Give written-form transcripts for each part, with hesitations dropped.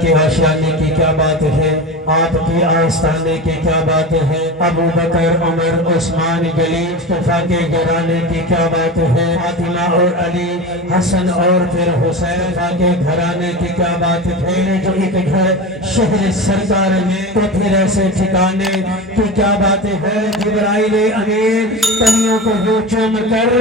کے آشیانے کی کیا بات ہے، آپ کی آستانے کی کیا بات ہے، ابو بکر عمر عثمان علی مصطفیٰ کے گھرانے کی کیا بات ہے، فاطمہ اور علی حسن اور پھر حسین کے گھرانے کی کیا بات ہے، جو ایک گھر شہر سرکار میں تو پھر ایسے ٹھکانے کی کیا بات ہے، جبرائیل امین تنیوں کو جو چوم کر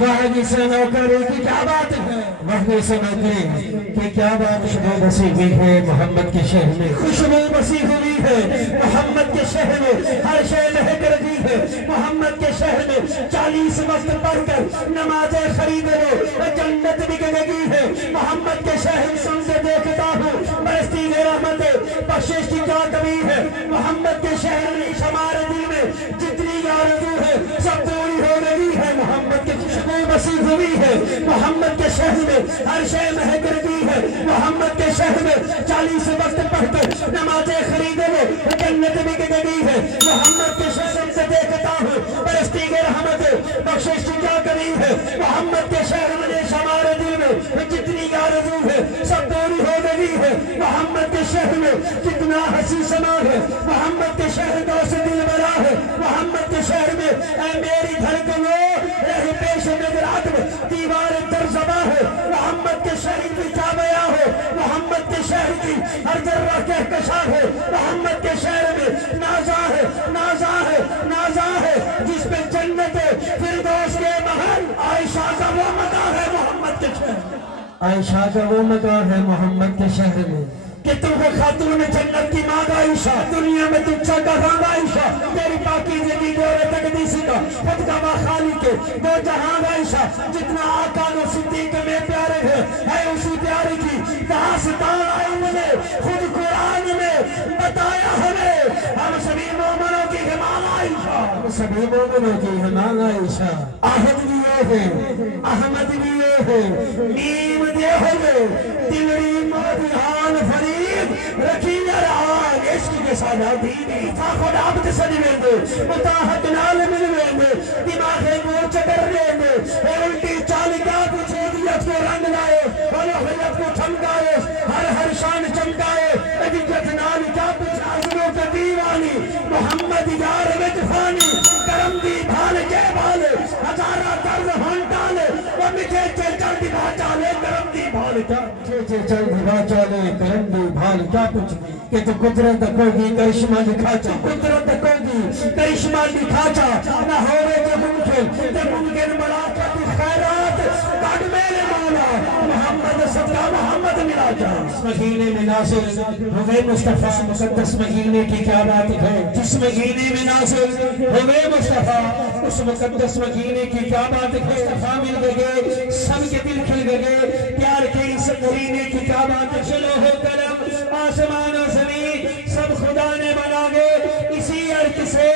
وحی سے نوکری کی کیا بات ہے، وحی سے نوکری کی کیا بات، خوشبو بسی ہوئی ہے محمد کے شہر میں، خوشبو بسی ہوئی ہے محمد کے شہر میں، ہر شے مہک رہی ہے محمد کے شہر میں، 40 وقت پڑھ کر نمازیں خرید لو جنت بک گئی ہے محمد کے شہر، سن سے دیکھتا ہوں برستی ہے رحمت، بخشش کی کیا کمی ہے محمد کے شہر میں، ہمارے دل میں جتنی آرزو ہے سب پوری ہو رہی ہے محمد کے خوشبو بسی ہوئی ہے محمد کے شہر میں، ہر شے مہک رہی ہے محمد کے شہر میں، 40 وقت پڑھ کر نمازیں خرید لو جنت بک گئی ہے محمد کے شہر سے دیکھتا ہوں برستی ہے رحمت، بخشش کی کیا کمی ہے محمد کے شہر میں، ہمارے دل میں جتنی آرزو ہے سب پوری ہو رہی ہے محمد کے شہر میں، کتنا حسین سما ہے محمد کے شہر کا اسے دل بڑا ہے محمد کے شہر میں، اے میری دھڑکنوں رہ پیش نظر عدم دیوار در زباں ہے محمد کے شہر کی کیا بیاں ہے محمد کے شہر کی ہر ذرہ کہکشاں ہے محمد کے شہر میں، نازاں ہے نازاں ہے نازاں ہے جس پہ جنت فردوس کے محل، عائشہ کا وہ مقام ہے محمد کے شہر میں، عائشہ کا وہ مقام ہے محمد کے شہر میں، کہ تم کو خاتون جنت کی ماں عائشہ، دنیا میں تم سے کہاں عائشہ، تیری پاکیزگی گورے تقدیسی کا خود کا خالی کے دو جہاں عائشہ، جتنا آقا و صدیق میں پیارے ہے اسی پیارے کی داستان علم نے خود قرآن میں بتایا ہمیں، ہم سبھی مومنوں کی ہمال عائشہ، ہم سبھی مومنوں کی ہمال عائشہ، احد بھی یہ ہے احمد بھی یہ ہے، نیم دے ہوئے دلری مدیان فرید رکھی نرآن، عشق کے سادہ دیدی فاخد عبد سجویندے متاحت نال ملویندے دماغ مور چکر لیندے اے الٹی چال کیا کچھ عیدیت کو رنگ لائے اور حیت کو ٹھمکائے، ہر شان چمکائے، عدیت نال کیا کچھ عظموں کے دیوانی، محمد یار وچ فانی، کرم دی بھال کے بھال، ہزارہ طرز ہنٹالے وہ مٹھے چل دبا چالے، کرم دی بھال کیا چل دبا چالے، کرم دی بھال کیا کچھ، کہ تو قدرت کوگی کرشمہ دکھا چا، قدرت کوگی کرشمہ دکھا چا، نہ ہوئے جو ممکن تے ممکن ملاقات خیرات کاٹ میرے مولا محمد صدقہ محمد ملا جا، اس مہینے میں نازل ہوئے مصطفیٰ، مقدس مہینے کی کیا بات ہے، جس مہینے میں نازل ہوئے مصطفیٰ اس مقدس مہینے کی کیا بات ہے، مصطفیٰ مل گئے سب کے دل کھل گئے، پیار کے اس مہینے کی کیا بات ہے، چلو ہو کرم آسمان و زمین سب خدا نے بنا گئے، اسی عرق سے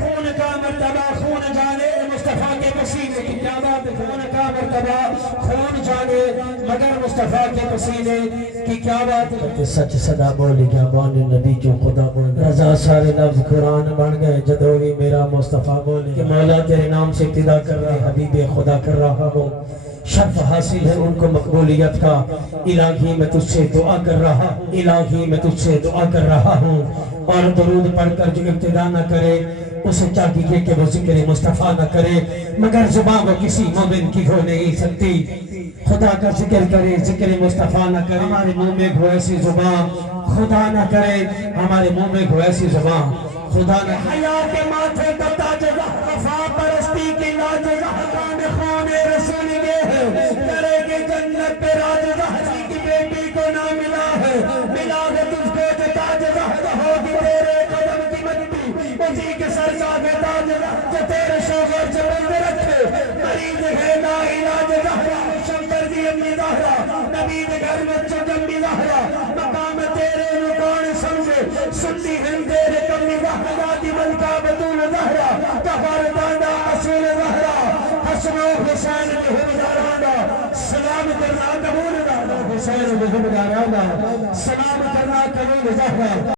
خون کا مرتبہ خون جانے، مصطفیٰ کے پسینے کی کیا بات ہے، خون کا مرتبہ خون جانے مگر مصطفیٰ کے پسینے کی کیا بات ہے، کہ سچ صدا بولی گیا بان نبی جو خدا بول رضا سارے لفظ قرآن بن گئے، جدوی میرا مصطفیٰ بولے کہ مولا تیرے نام سے ابتدا کر رہا حبیب خدا کر رہا ہوں، شرف حاصل ہے ان کو مقبولیت کا، الہی میں تجھ سے دعا کر رہا، الہی میں تجھ سے دعا کر رہا ہوں، اور درود پڑھ کر جو ابتدا نہ کرے اسے چاہیے کہ وہ ذکر مصطفیٰ نہ کرے، مگر زبان وہ کسی مومن کی ہو نہیں سکتی، خدا کا ذکر کرے ذکر مصطفیٰ نہ کرے، ہمارے منہ میں گو ایسی زبان خدا نہ کرے، ہمارے منہ میں گو ایسی زبان خدا نہ کرے، حیا کے ماتھے کا تاج وفا پرستی کی لاج زہران خون رسول گے ہے، کرے گے جنت پہ راج زہری کی بیٹی کو نہ ملا ہے، ملا ہے تجھ کو جو تاج زہر ہوگی تیرے قدم کی مجدی، اسی کے سر کا تاج جو تیرے شوہر سے بند رکھے، مریض ہے لا علاج زہرا شمبر دی امی زہرا، نبی دے گھر میں چگم بھی زہرا، مقام تیرے نو کون سمجھے، سنتی ہم تیرے کمی زہرا دی ملکہ بطول زہرا، کفر داندہ اصول زہرا، حسن و حسین بھی حمدارانا، سلام کرنا قبول زہرا، حسین بھی حمدارانا، سلام کرنا قبول زہرا.